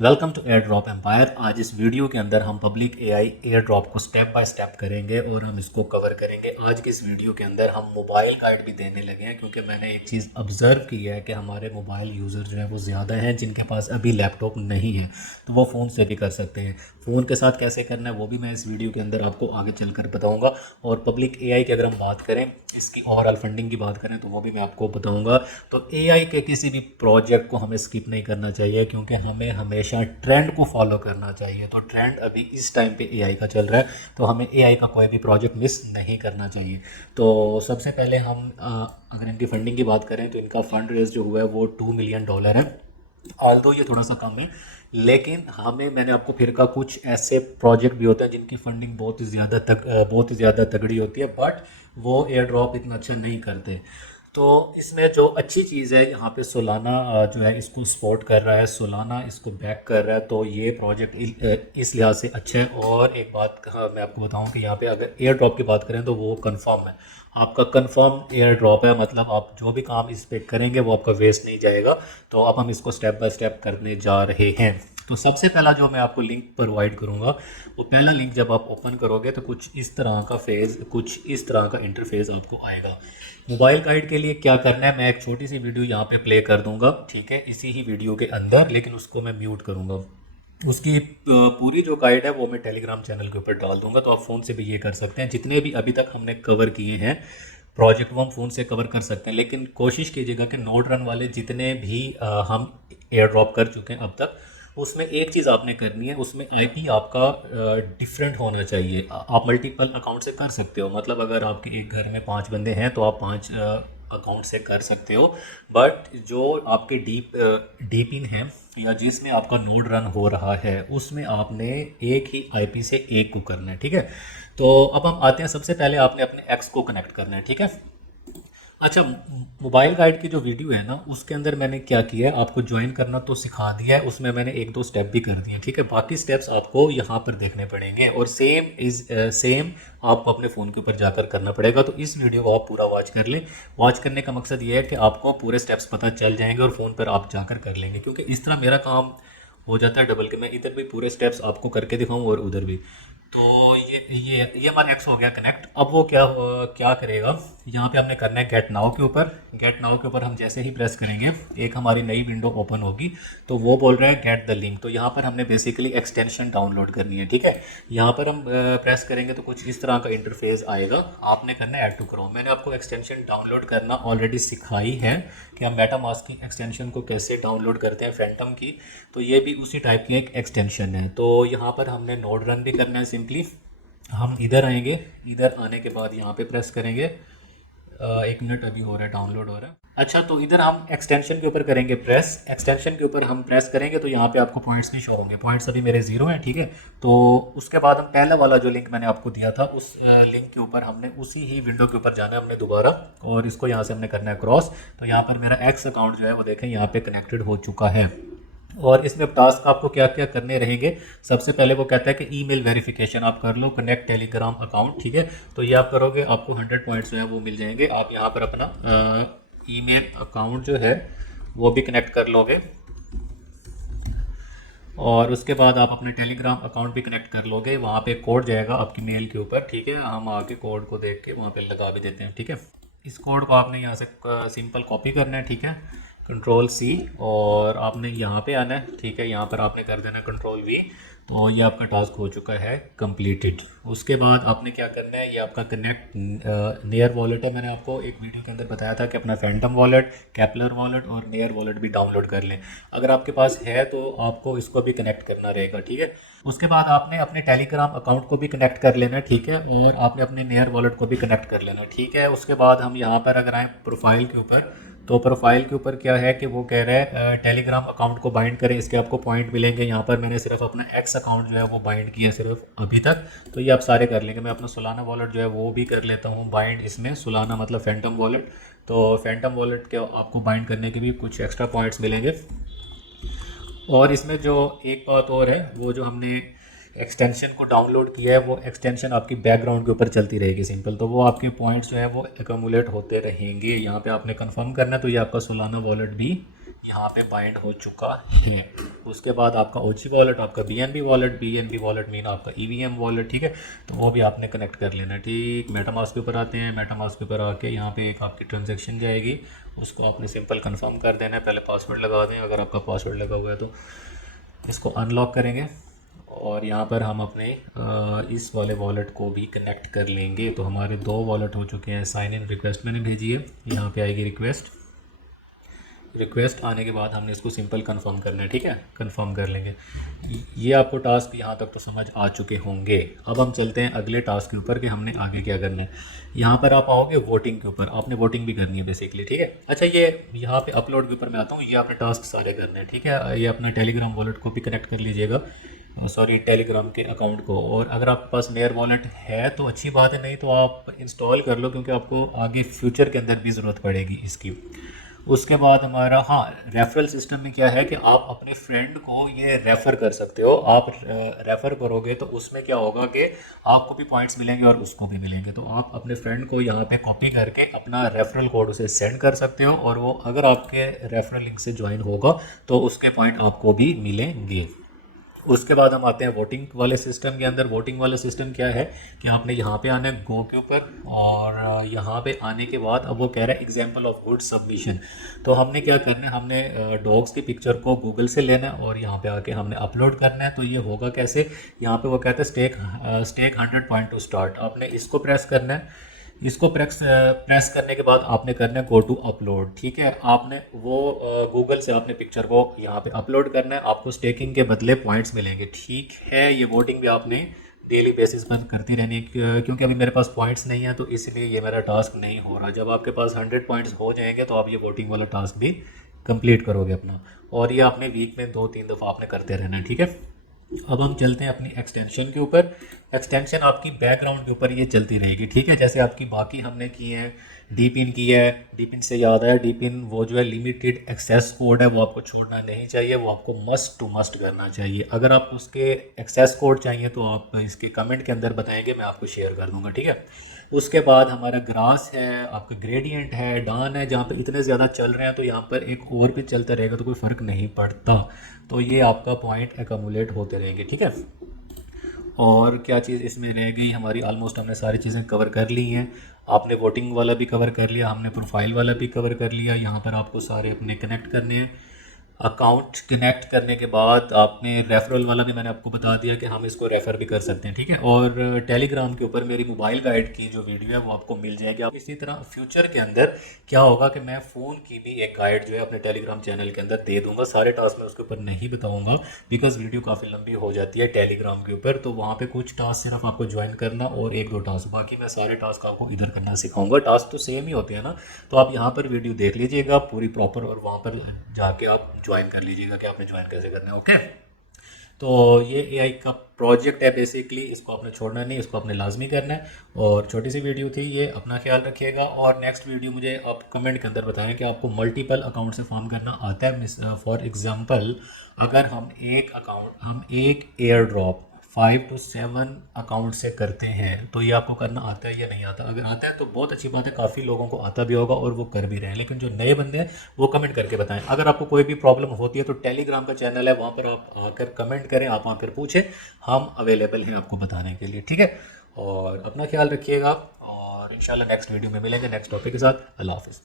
Welcome to air drop empire. आज इस video के अंदर हम पब्लिक एआई एयर ड्रॉप को स्टेप बाय स्टेप करेंगे और हम इसको कवर करेंगे। आज के इस वीडियो के अंदर हम मोबाइल गाइड भी देने लगे हैं, क्योंकि मैंने एक चीज़ ऑब्ज़र्व की है कि हमारे मोबाइल यूज़र जो है वो ज़्यादा हैं जिनके पास अभी लैपटॉप नहीं है, तो वो फ़ोन से भी कर सकते हैं। फ़ोन के साथ कैसे करना है वो भी मैं इस वीडियो के अंदर आपको आगे चलकर बताऊँगा। और पब्लिक एआई की अगर हम बात करें, इसकी ओवरऑल फंडिंग की बात करें, तो वो भी मैं आपको बताऊँगा। तो एआई के किसी भी प्रोजेक्ट को हमें स्किप नहीं करना चाहिए, क्योंकि हमें हमेशा ट्रेंड को फॉलो करना चाहिए। तो ट्रेंड अभी इस टाइम पे एआई का चल रहा है, तो हमें एआई का कोई भी प्रोजेक्ट मिस नहीं करना चाहिए। तो सबसे पहले हम अगर इनकी फंडिंग की बात करें तो इनका फंड रेज जो हुआ है वो $2 मिलियन है। ऑल्दो ये थोड़ा सा कम है, लेकिन मैंने आपको फिर का कुछ ऐसे प्रोजेक्ट भी होते हैं जिनकी फंडिंग बहुत ही ज़्यादा तगड़ी होती है, बट वो एयर ड्रॉप इतना अच्छा नहीं करते। तो इसमें जो अच्छी चीज़ है, यहाँ पे सोलाना जो है इसको सपोर्ट कर रहा है, सोलाना इसको बैक कर रहा है, तो ये प्रोजेक्ट इस लिहाज से अच्छा है। और एक बात मैं आपको बताऊं कि यहाँ पे अगर एयर ड्रॉप की बात करें तो वो कंफर्म है, आपका कंफर्म एयर ड्रॉप है, मतलब आप जो भी काम इस पर करेंगे वो आपका वेस्ट नहीं जाएगा। तो अब हम इसको स्टेप बाय स्टेप करने जा रहे हैं। तो सबसे पहला जो मैं आपको लिंक प्रोवाइड करूँगा, वो पहला लिंक जब आप ओपन करोगे तो कुछ इस तरह का इंटरफेस आपको आएगा। मोबाइल गाइड के लिए क्या करना है, मैं एक छोटी सी वीडियो यहाँ पे प्ले कर दूंगा, ठीक है, इसी ही वीडियो के अंदर, लेकिन उसको मैं म्यूट करूँगा। उसकी पूरी जो गाइड है वो मैं टेलीग्राम चैनल के ऊपर डाल दूंगा, तो आप फ़ोन से भी ये कर सकते हैं। जितने भी अभी तक हमने कवर किए हैं प्रोजेक्ट वो हम फ़ोन से कवर कर सकते हैं, लेकिन कोशिश कीजिएगा कि नोड रन वाले जितने भी हम एयर ड्रॉप कर चुके हैं अब तक, उसमें एक चीज़ आपने करनी है, उसमें आईपी आपका डिफरेंट होना चाहिए। आप मल्टीपल अकाउंट से कर सकते हो, मतलब अगर आपके एक घर में 5 बंदे हैं तो आप 5 अकाउंट से कर सकते हो, बट जो आपके डी पिन है या जिसमें आपका नोड रन हो रहा है उसमें आपने एक ही आईपी से एक को करना है, ठीक है। तो अब हम आते हैं, सबसे पहले आपने अपने एक्स को कनेक्ट करना है, ठीक है। अच्छा, मोबाइल गाइड की जो वीडियो है ना, उसके अंदर मैंने क्या किया है, आपको ज्वाइन करना तो सिखा दिया है, उसमें मैंने एक दो स्टेप भी कर दिए, ठीक है। बाकी स्टेप्स आपको यहाँ पर देखने पड़ेंगे और सेम आपको अपने फ़ोन के ऊपर जाकर करना पड़ेगा। तो इस वीडियो को आप पूरा वॉच कर लें। वॉच करने का मकसद ये है कि आपको पूरे स्टेप्स पता चल जाएंगे और फ़ोन पर आप जाकर कर लेंगे, क्योंकि इस तरह मेरा काम हो जाता है डबल, के मैं इधर भी पूरे स्टेप्स आपको करके दिखाऊँ और उधर भी। तो ये हमारा एक्स हो गया कनेक्ट। अब वो क्या करेगा, यहाँ पे हमने करना है गेट नाउ के ऊपर। गेट नाउ के ऊपर हम जैसे ही प्रेस करेंगे एक हमारी नई विंडो ओपन होगी, तो वो बोल रहा है गेट द लिंक। तो यहाँ पर हमने बेसिकली एक्सटेंशन डाउनलोड करनी है, ठीक है। यहाँ पर हम प्रेस करेंगे तो कुछ इस तरह का इंटरफेस आएगा, आपने करना है ऐड टू क्रोम। मैंने आपको एक्सटेंशन डाउनलोड करना ऑलरेडी सिखाई है कि हम मेटामास्क की एक्सटेंशन को कैसे डाउनलोड करते हैं, फैंटम की। तो ये भी उसी टाइप की एक एक्सटेंशन है। तो यहाँ पर हमने नोड रन भी करना है। सिंपली हम इधर आएंगे, इधर आने के बाद यहाँ पे प्रेस करेंगे। 1 मिनट अभी हो रहा है, डाउनलोड हो रहा है। अच्छा, तो इधर हम एक्सटेंशन के ऊपर करेंगे प्रेस। एक्सटेंशन के ऊपर हम प्रेस करेंगे तो यहाँ पे आपको पॉइंट्स नहीं शो होंगे, पॉइंट्स अभी मेरे 0 हैं, ठीक है। तो उसके बाद हम पहला वाला जो लिंक मैंने आपको दिया था, उस लिंक के ऊपर हमने उसी ही विंडो के ऊपर जाना है हमने दोबारा, और इसको यहाँ से हमने करना है क्रॉस। तो यहाँ पर मेरा एक्स अकाउंट जो है वो देखें यहाँ पे कनेक्टेड हो चुका है। और इसमें टास्क आपको क्या क्या करने रहेंगे, सबसे पहले वो कहता है कि ईमेल वेरिफिकेशन आप कर लो, कनेक्ट टेलीग्राम अकाउंट, ठीक है। तो ये आप करोगे, आपको 100 पॉइंट्स जो है वो मिल जाएंगे। आप यहाँ पर अपना ईमेल अकाउंट जो है वो भी कनेक्ट कर लोगे, और उसके बाद आप अपने टेलीग्राम अकाउंट भी कनेक्ट कर लोगे। वहाँ पे कोड जाएगा आपकी मेल के ऊपर, ठीक है। हम आगे कोड को देख के वहाँ पे लगा भी देते हैं, ठीक है। इस कोड को आपने यहाँ से सिंपल कॉपी करना है, ठीक है, कंट्रोल C, और आपने यहाँ पे आना है, ठीक है। यहाँ पर आपने कर देना कंट्रोल V। तो ये आपका टास्क हो चुका है कंप्लीटेड। उसके बाद आपने क्या करना है, ये आपका कनेक्ट नेयर वॉलेट है। मैंने आपको एक वीडियो के अंदर बताया था कि अपना फैंटम वॉलेट, कैपलर वॉलेट और नेयर वॉलेट भी डाउनलोड कर लें। अगर आपके पास है तो आपको इसको भी कनेक्ट करना रहेगा, ठीक है। उसके बाद आपने अपने टेलीग्राम अकाउंट को भी कनेक्ट कर लेना है, ठीक है, और आपने अपने नेयर वॉलेट को भी कनेक्ट कर लेना है, ठीक है। उसके बाद हम यहाँ पर अगर आए प्रोफाइल के ऊपर, तो प्रोफाइल के ऊपर क्या है कि वो कह रहा है टेलीग्राम अकाउंट को बाइंड करें, इसके आपको पॉइंट मिलेंगे। यहाँ पर मैंने सिर्फ अपना एक्स अकाउंट जो है वो बाइंड किया सिर्फ अभी तक, तो ये आप सारे कर लेंगे। मैं अपना सोलाना वॉलेट जो है वो भी कर लेता हूँ बाइंड इसमें, सोलाना मतलब फैंटम वॉलेट। तो फैंटम वॉलेट के आपको बाइंड करने के भी कुछ एक्स्ट्रा पॉइंट्स मिलेंगे। और इसमें जो एक बात और है, वो जो हमने एक्सटेंशन को डाउनलोड किया है वो एक्सटेंशन आपकी बैकग्राउंड के ऊपर चलती रहेगी सिंपल, तो वो आपके पॉइंट्स जो है वो एकमुलेट होते रहेंगे। यहाँ पे आपने कंफर्म करना है, तो ये आपका सोलाना वॉलेट भी यहाँ पे बाइंड हो चुका है। उसके बाद आपका ओची वॉलेट, आपका बीएनबी वॉलेट मीन आपका ईवीएम वॉलेट, ठीक है, तो वो भी आपने कनेक्ट कर लेना है। ठीक, मेटामास्क के ऊपर आते हैं। मेटामास्क के ऊपर आके यहाँ पे एक आपकी ट्रांजैक्शन जाएगी, उसको आपने सिंपल कंफर्म कर देना है। पहले पासवर्ड लगा दें, अगर आपका पासवर्ड लगा हुआ है तो इसको अनलॉक करेंगे और यहाँ पर हम अपने इस वाले वॉलेट को भी कनेक्ट कर लेंगे। तो हमारे 2 वॉलेट हो चुके हैं। साइन इन रिक्वेस्ट मैंने भेजी है, यहाँ पे आएगी रिक्वेस्ट आने के बाद हमने इसको सिंपल कंफर्म करना है, ठीक है, कंफर्म कर लेंगे। ये आपको टास्क यहाँ तक तो समझ आ चुके होंगे। अब हम चलते हैं अगले टास्क के ऊपर कि हमने आगे क्या करना है। यहाँ पर आप आओगे वोटिंग के ऊपर, आपने वोटिंग भी करनी है बेसिकली, ठीक है। अच्छा, ये यहाँ पे अपलोड के ऊपर मैं आता हूँ। ये आपने टास्क सारे करने हैं, ठीक है। ये अपना टेलीग्राम वॉलेट को भी कनेक्ट कर लीजिएगा, सॉरी टेलीग्राम के अकाउंट को। और अगर आपके पास मेयर वॉलेट है तो अच्छी बात है, नहीं तो आप इंस्टॉल कर लो, क्योंकि आपको आगे फ्यूचर के अंदर भी ज़रूरत पड़ेगी इसकी। उसके बाद हमारा, हाँ, रेफरल सिस्टम में क्या है कि आप अपने फ्रेंड को ये रेफ़र कर सकते हो। आप रेफ़र करोगे तो उसमें क्या होगा कि आपको भी पॉइंट्स मिलेंगे और उसको भी मिलेंगे। तो आप अपने फ्रेंड को यहाँ पे कॉपी करके अपना रेफरल कोड उसे सेंड कर सकते हो, और वो अगर आपके रेफरल लिंक से ज्वाइन होगा तो उसके पॉइंट आपको भी मिलेंगे। उसके बाद हम आते हैं वोटिंग वाले सिस्टम के अंदर। वोटिंग वाला सिस्टम क्या है कि आपने यहाँ पे आना है गो के ऊपर, और यहाँ पे आने के बाद अब वो कह रहा है एग्जाम्पल ऑफ गुड सबमिशन। तो हमने क्या करना है, हमने डॉग्स की पिक्चर को गूगल से लेना है और यहाँ पे आके हमने अपलोड करना है। तो ये होगा कैसे, यहाँ पे वो कहता है स्टेक 100 पॉइंट टू स्टार्ट। आपने इसको प्रेस करना है। इसको प्रेस करने के बाद आपने करना है गो टू अपलोड, ठीक है। आपने वो गूगल से आपने पिक्चर को यहाँ पे अपलोड करना है, आपको स्टेकिंग के बदले पॉइंट्स मिलेंगे, ठीक है। ये वोटिंग भी आपने डेली बेसिस पर करती रहनी है, क्योंकि अभी मेरे पास पॉइंट्स नहीं है तो इसलिए ये मेरा टास्क नहीं हो रहा। जब आपके पास 100 पॉइंट्स हो जाएंगे तो आप ये वोटिंग वाला टास्क भी कंप्लीट करोगे अपना, और ये आपने वीक में 2-3 दफ़ा आपने करते रहना है, ठीक है। अब हम चलते हैं अपनी एक्सटेंशन के ऊपर। एक्सटेंशन आपकी बैकग्राउंड के ऊपर ये चलती रहेगी, ठीक है। जैसे आपकी बाकी हमने किए हैं, डी पिन की है। डी पिन से याद आया, डी पिन वो जो है लिमिटेड एक्सेस कोड है, वो आपको छोड़ना नहीं चाहिए, वो आपको मस्ट टू मस्ट करना चाहिए। अगर आप उसके एक्सेस कोड चाहिए तो आप इसके कमेंट के अंदर बताएंगे, मैं आपको शेयर कर दूंगा, ठीक है। उसके बाद हमारा ग्रास है, आपका ग्रेडियंट है, डान है। जहाँ पर इतने ज़्यादा चल रहे हैं तो यहाँ पर एक और भी चलता रहेगा तो कोई फ़र्क नहीं पड़ता। तो ये आपका पॉइंट एकमुलेट होते रहेंगे, ठीक है। और क्या चीज़ इसमें रह गई हमारी, ऑलमोस्ट हमने सारी चीज़ें कवर कर ली हैं। आपने वोटिंग वाला भी कवर कर लिया, हमने प्रोफाइल वाला भी कवर कर लिया। यहाँ पर आपको सारे अपने कनेक्ट करने हैं। अकाउंट कनेक्ट करने के बाद आपने रेफरल वाला भी मैंने आपको बता दिया कि हम इसको रेफ़र भी कर सकते हैं, ठीक है। और टेलीग्राम के ऊपर मेरी मोबाइल गाइड की जो वीडियो है वो आपको मिल जाएगी। आप इसी तरह फ्यूचर के अंदर क्या होगा कि मैं फ़ोन की भी एक गाइड जो है अपने टेलीग्राम चैनल के अंदर दे दूंगा। सारे टास्क मैं उसके ऊपर नहीं बताऊंगा, बिकॉज वीडियो काफ़ी लंबी हो जाती है टेलीग्राम के ऊपर। तो वहाँ पे कुछ टास्क सिर्फ आपको ज्वाइन करना और 1-2 टास्क, बाकी मैं सारे टास्क आपको इधर करना सिखाऊंगा। टास्क तो सेम ही होते हैं ना, तो आप यहाँ पर वीडियो देख लीजिएगा पूरी प्रॉपर, और वहाँ पर जाके आप ज्वाइन कर लीजिएगा कि आपने ज्वाइन कैसे करना है, ओके। तो ये एआई का प्रोजेक्ट है बेसिकली, इसको आपने छोड़ना नहीं, इसको आपने लाजमी करना है। और छोटी सी वीडियो थी ये, अपना ख्याल रखिएगा। और नेक्स्ट वीडियो मुझे आप कमेंट के अंदर बताएं कि आपको मल्टीपल अकाउंट से फॉर्म करना आता है। फॉर एग्जांपल, अगर हम एक एयर ड्रॉप 5 to 7 अकाउंट से करते हैं तो ये आपको करना आता है या नहीं आता। अगर आता है तो बहुत अच्छी बात है, काफ़ी लोगों को आता भी होगा और वो कर भी रहे हैं। लेकिन जो नए बंदे हैं वो कमेंट करके बताएं। अगर आपको कोई भी प्रॉब्लम होती है तो टेलीग्राम का चैनल है, वहाँ पर आप आकर कमेंट करें, आप वहाँ पर पूछें, हम अवेलेबल हैं आपको बताने के लिए, ठीक है। और अपना ख्याल रखिएगा, और इंशाल्लाह नेक्स्ट वीडियो में मिलेंगे नेक्स्ट टॉपिक के साथ। अल्लाह हाफिज़।